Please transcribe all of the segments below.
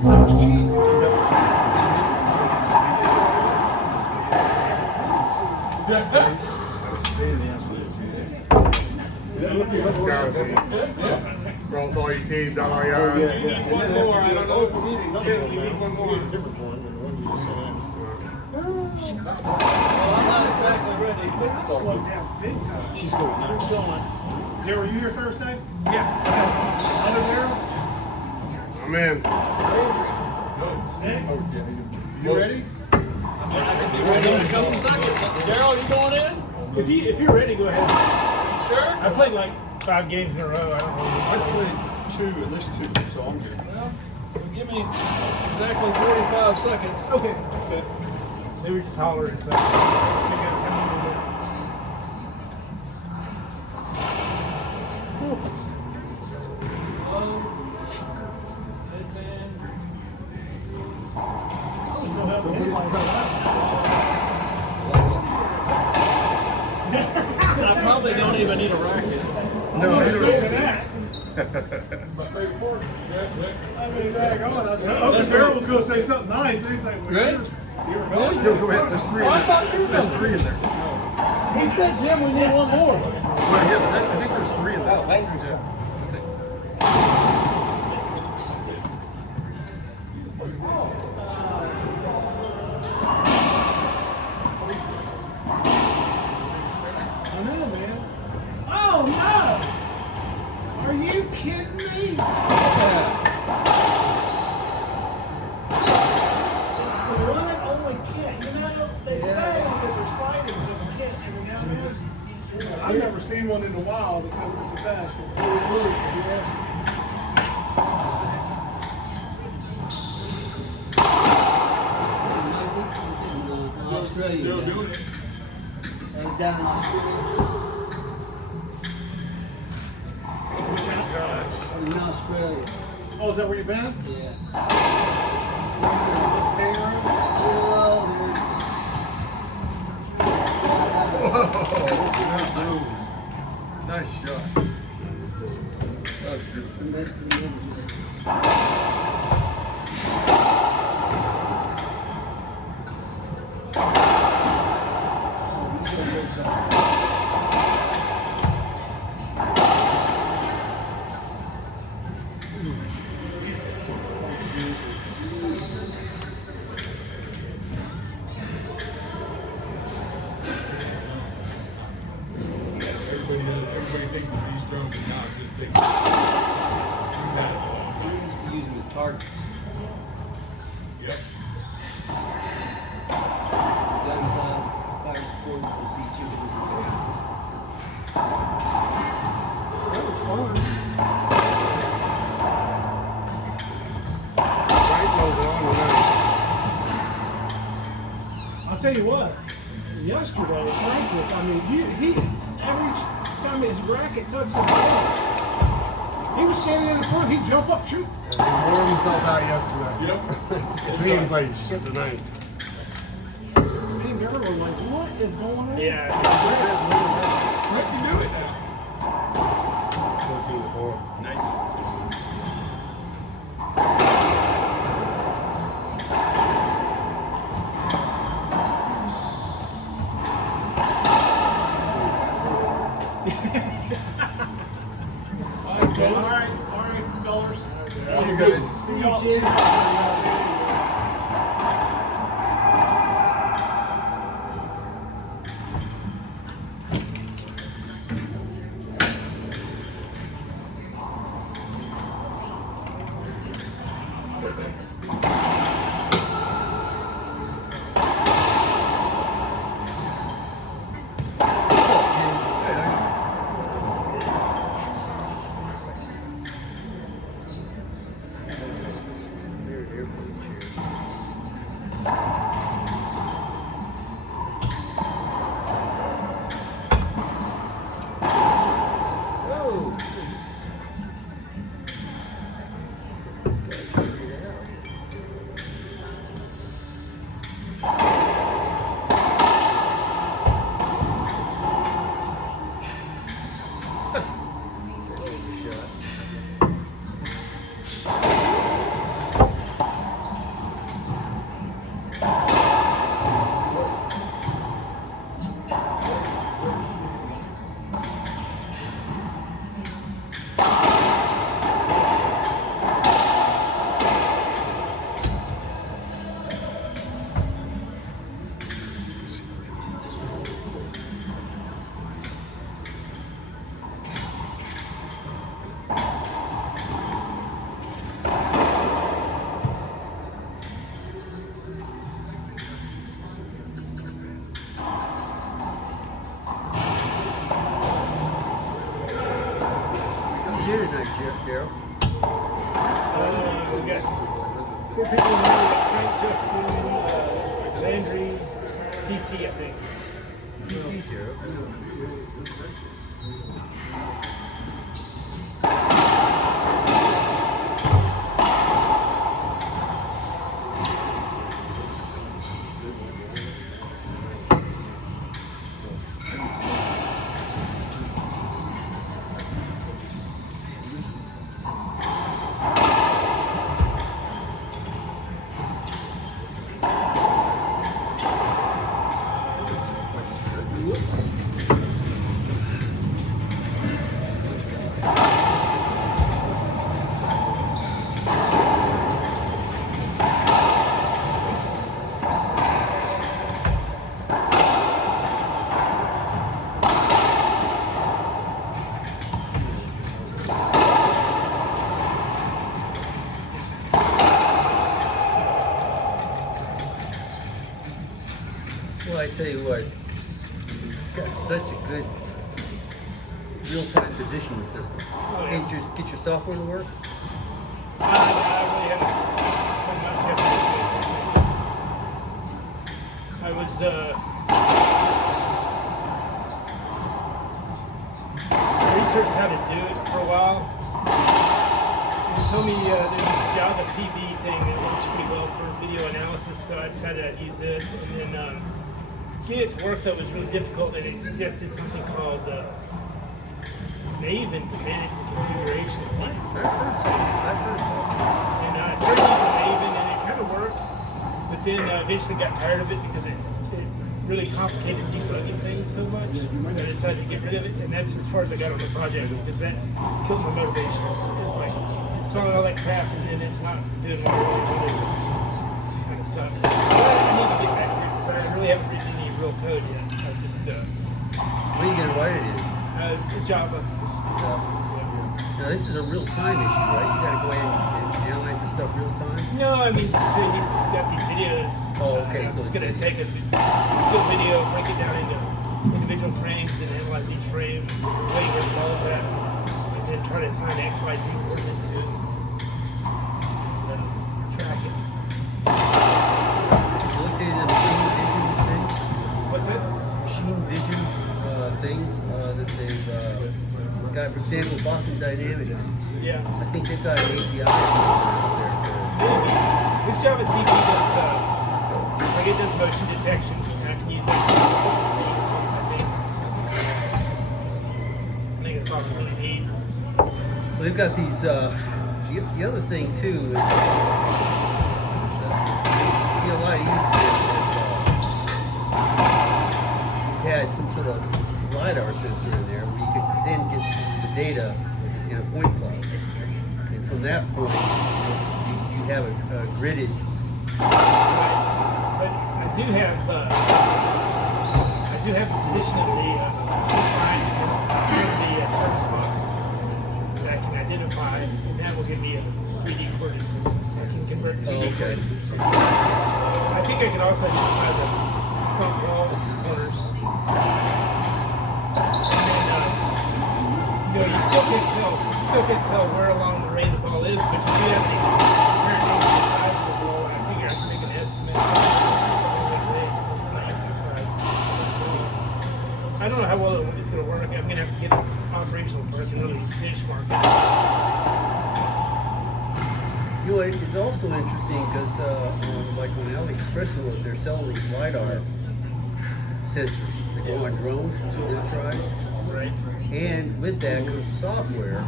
Cross all your T's, dot all your I's. You need one more. I don't know. You need one more. I'm not exactly ready. Slow down big time. She's going now. Who's going? Daryl, were you here Thursday? Yeah. Under Daryl? I'm in. You ready? I think you're ready in a couple seconds. Daryl, you going in? If you're ready, go ahead. You sure? I played like 5 games in a row. I don't know. I played 2 and this 2, so I'm good. Well, give me exactly 45 seconds. Okay. Maybe just holler and say. I probably don't even need a racket. No, you don't. My favorite part. Daryl was going to say something nice. And he's like, Ready? Yo, go ahead. There's 3 in there. There's 3 in there. He said, Jim, we need one more. Well, yeah, but I think there's 3 in there. Oh, thank you, Jeff. I know, man. Oh, no! Are you kidding me? The one only can't. You know, they say that there's sightings of a kit every now and then. I've never seen one in a while because of the fact Australia. Still doing it. That was down in Australia. In Australia. Oh, is that where you've been? Yeah. Nice shot. That was beautiful. Everybody thinks that these drones are not just things. We used to use them as targets. Yep. Gun side, fire support, we'll see chickens and babies. That was fun. Right, close it on I'll tell you what. Yesterday, Frank was. I mean, he every time his racket touched the ball, he was standing in the front. He'd jump up, shoot. He wore himself out yesterday. Yep. He didn't play shit tonight. Me and Daryl were like, "What is going on?" Yeah. What can do it now? 14-4. Nice. All right, fellas. See you guys. See y'all. got 4 people in there: Frank, Justin, Landry, PC, I think. PC's here. Well, I tell you what, you've got such a good real-time positioning system. Can't you get your software to work? I really haven't done much yet. I was researched how to do it for a while. They told me there's this Java CB thing that works pretty well for video analysis, so I decided I'd use it. And then getting it to work though was really difficult, and it suggested something called Maven to manage the configurations. And I started using Maven, and it kind of worked, but then eventually got tired of it because it really complicated debugging things so much that I decided to get rid of it, and that's as far as I got on the project because that killed my motivation. It's like installing all that crap and then it not doing what I really wanted. Kind of sucks. But I need to get back here because I really haven't written any real code yet. I just What are you going to write it in? Java. Now, this is a real-time issue, right? You got to go ahead and analyze this stuff real-time? No, I mean, so he's got these videos. Oh, okay, I'm so just it's going to video. take a still video, break it down into individual frames, and analyze each frame, where the ball's at, and then try to assign X, Y, Z coordinates to it. And then track it. You looked into machine vision things? What's it? Machine vision things that they've got, for example, Boston Dynamics. Yeah. I think they've got an API out there for Maybe. This Java CB does, like it does motion detection. I can use that for things, I think it's all we really need. Well, they've got these. The other thing too is you know, a lot of use of it. You've had some sort of LiDAR sensor in there where you could then get the data in a point cloud, and from that point you have a gridded. But I do have the position of the service box that I can identify, and that will give me a 3D coordinate system. I can convert 2D okay. coordinate systems. I think I can also identify the front wall corners. And then, you still can't tell where along the range the ball is, but you do have the apparent range of the size of the ball, and I figure I can make an estimate. I don't know how well it's going to work. I'm going to have to get it operational before I can really benchmark it. You know, it's also interesting because, like on AliExpress, they're selling these LiDAR sensors that go on drones, enterprise. Right. And with that comes the software.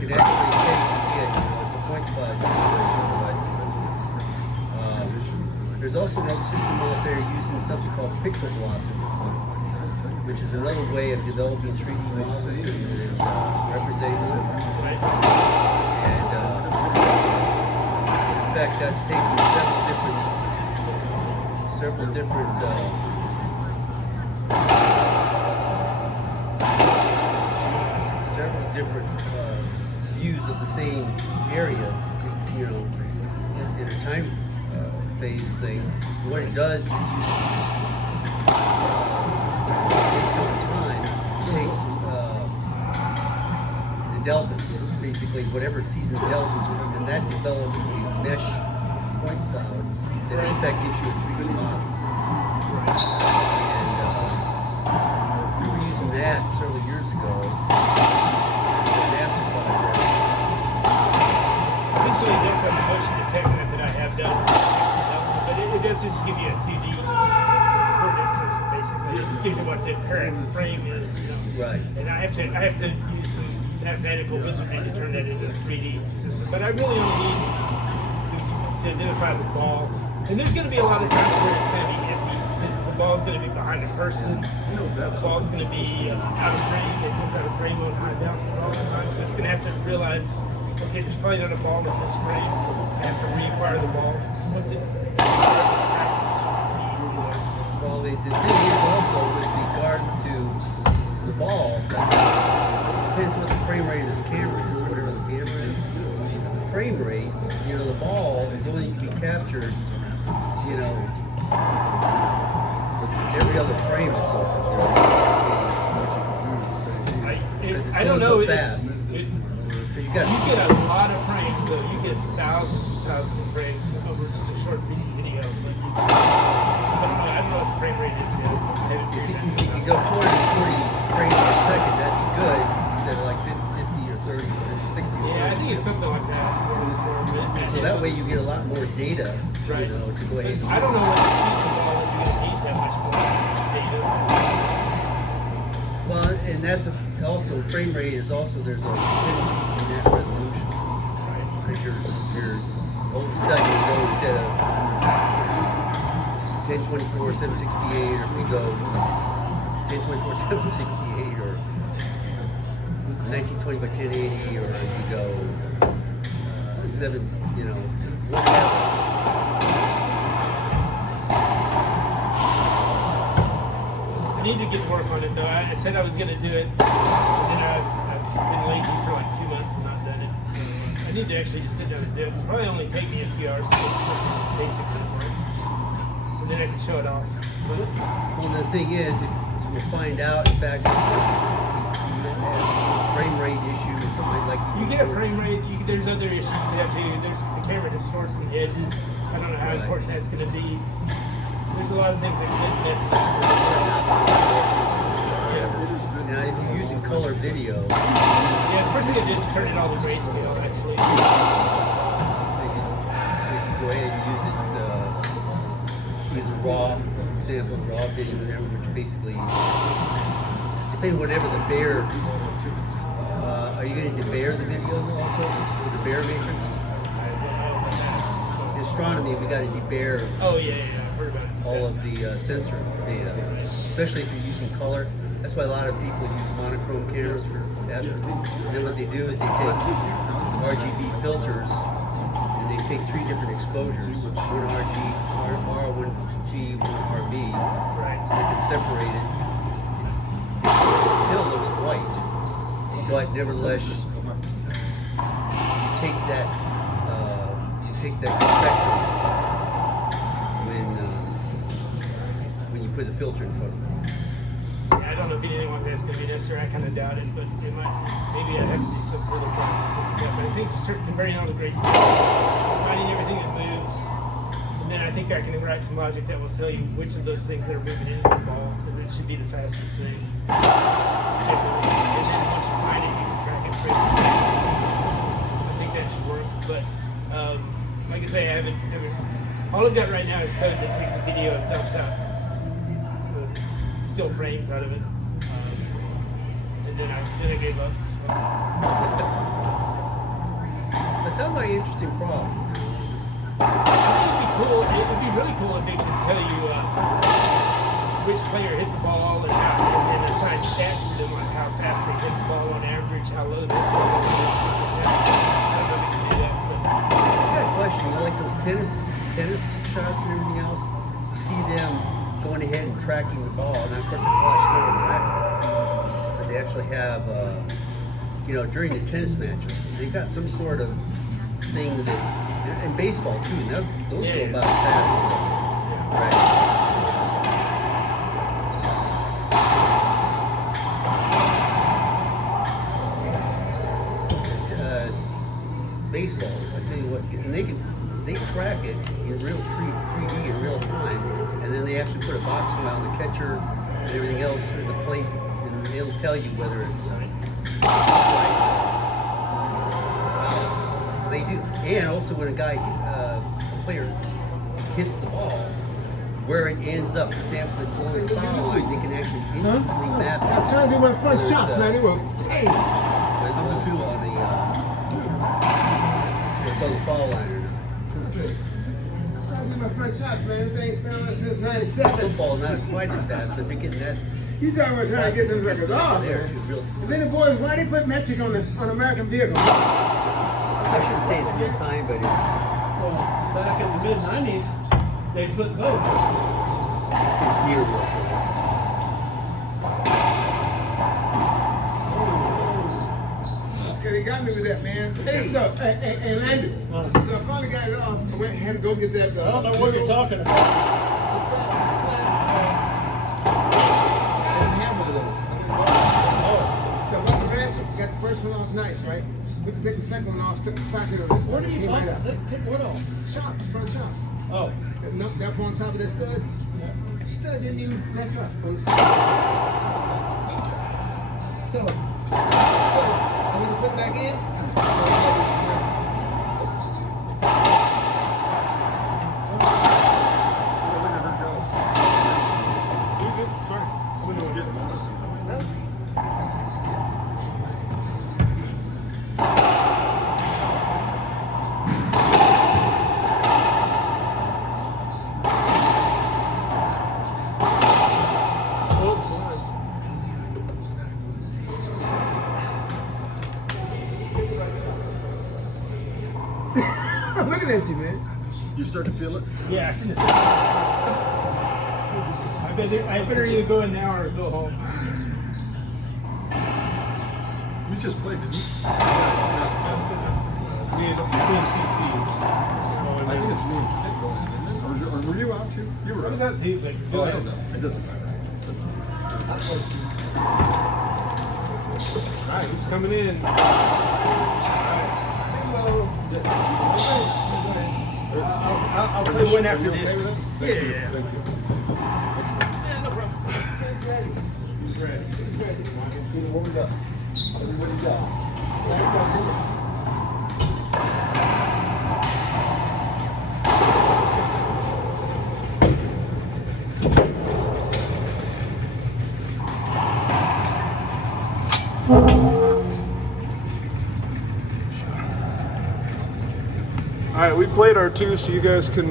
You can actually take, it's a point cloud situation, but there's also another system out there using something called pixel velocity, which is another way of developing 3D models and representing them. Right. And in fact, that's taking several different views of the same area, you know, in a time phase thing. What it does is based on time, it takes the deltas, basically whatever it sees in deltas, and that develops a mesh point cloud that in effect gives you a 3D model. And we were using that several years ago for a NASA project. Essentially, that's what the motion detector that I have does. But it does just give you a 2D coordinate system, basically. It just gives you what the parent frame is, you know. Right. And I have to use some mathematical wizardry to turn that into a 3D system. But I really only need to identify the ball. And there's going to be a lot of times where it's going to be iffy because the ball's going to be behind a person. The ball's going to be out of frame. It goes out of frame on high bounces all the time. So it's going to have to realize, okay, there's probably not a ball in this frame. I have to reacquire the ball. Once it Well, the thing is also with regards to the ball, it depends what the frame rate of this camera is, whatever the camera is. The frame rate, you know, the ball is only to be captured, you know, every other frame or something. Because it's I going don't know. so fast. You get a lot of frames, though. You get thousands and thousands of frames over just a short piece of video. But I don't know what the frame rate is yet. If you could go 440 frames per second, that'd be good instead of like 50 or 30 or 60. Yeah, I think it's something like that. So that way you get a lot more data, you know, to go ahead and I don't know what the speed of the ball is going to need that much more data. Well, and that's also frame rate is also there's a difference in that resolution. Because you're all of a sudden you go instead of 1024 768, or if we go 1024 768, or 1920 by 1080, or if you go 7, you know, whatever. I need to get to work on it though. I said I was going to do it, and then I've been lazy for like 2 months and not done it. So I need to actually just sit down and do it. It's probably only take me a few hours to get something basic that works, and then I can show it off. Well, the thing is, if you find out, in fact, you have frame rate issue or something like You get a frame rate. There's other issues you have to. There's the camera distorts some edges. I don't know how important that's going to be. There's a lot of things that could mess it up. Now, if you're using color video, Yeah, the first thing I do is turn it all to grayscale, actually. so you can go ahead and use it either raw, for example, raw video, whatever, which basically, depending whatever the bear, are you going to debear the video also? With the bear matrix? In astronomy, we got to debear Oh, yeah, I've heard about it. all of the sensor data, especially if you're using color. That's why a lot of people use monochrome cameras for astronomy. And then what they do is they take RGB filters and they take 3 different exposures, one RG, one G, one RB, so they can separate it. It still looks white, but nevertheless, you take that spectrum when you put the filter in front of it. Yeah, I don't know if anything like that's going to be necessary. I kind of doubt it, but it might. Maybe I have to do some further processing. Yeah, but I think just converting all the grayscale, finding everything that moves, and then I think I can write some logic that will tell you which of those things that are moving is the ball, because it should be the fastest thing. Generally. And then once you find it, you can track it pretty I think that should work. But like I say, I haven't. All I've got right now is code that takes a video and dumps out still frames out of it, and then I gave up. So. That sounds like an interesting problem. It would be really cool if it could tell you which player hit the ball and assign stats to them, like how fast they hit the ball on average, how low they hit the ball. I don't know if it can do that, but I got a question. You know, like those tennis shots and everything else, you see them going ahead and tracking the ball. Now, of course, it's a lot slower than that. But they actually have, you know, during the tennis matches, they got some sort of thing that, and baseball too, and those go about as fast as they, right? and they track it in real 3D in real time, and then they actually put a box around the catcher and everything else and the plate, and it'll tell you whether it's they do. And also when a player hits the ball, where it ends up. For example, if it's on the foul line, they can actually instantly map it. I'm trying to do my front Whether shots, it's, man. They were, hey. whether it's on the foul line or not. I'm trying to do my front shots, man. Everything's been on since '97. Football not quite as fast, but they're getting that. You talking about trying to get them records off. There, real And then the boys, why they put metric on American vehicles? I shouldn't say it's real time, but it's Well, back in the mid-90s, they put both. near real time. Okay, they got me with that, man. Hey. So, hey, Landon. So I finally got it off. I went and had to go get that. I don't know what you're talking about. So I went to Rancho, got the first one off nice, right? We can take the second one off, took the socket on this What one. are you Came right talking out. about? Take what off? Shops, front shops. Oh. That up on top of that stud. Stud didn't even mess up on the side. So I went to put it back in. I'm looking at you, man. You start to feel it? Yeah, I shouldn't have said that. I better either go in now or go home. You just played, didn't you? We had TC. I think it's me and Kid going, isn't it? Or were you out too? You were What out. was that team? Like, Oh, I don't know. It doesn't matter. All right, he's coming in. I'll play one after this. Yeah. Thank you. Yeah, no problem. He's ready. He's ready. What we got? What do you got? All right, we played our two, so you guys can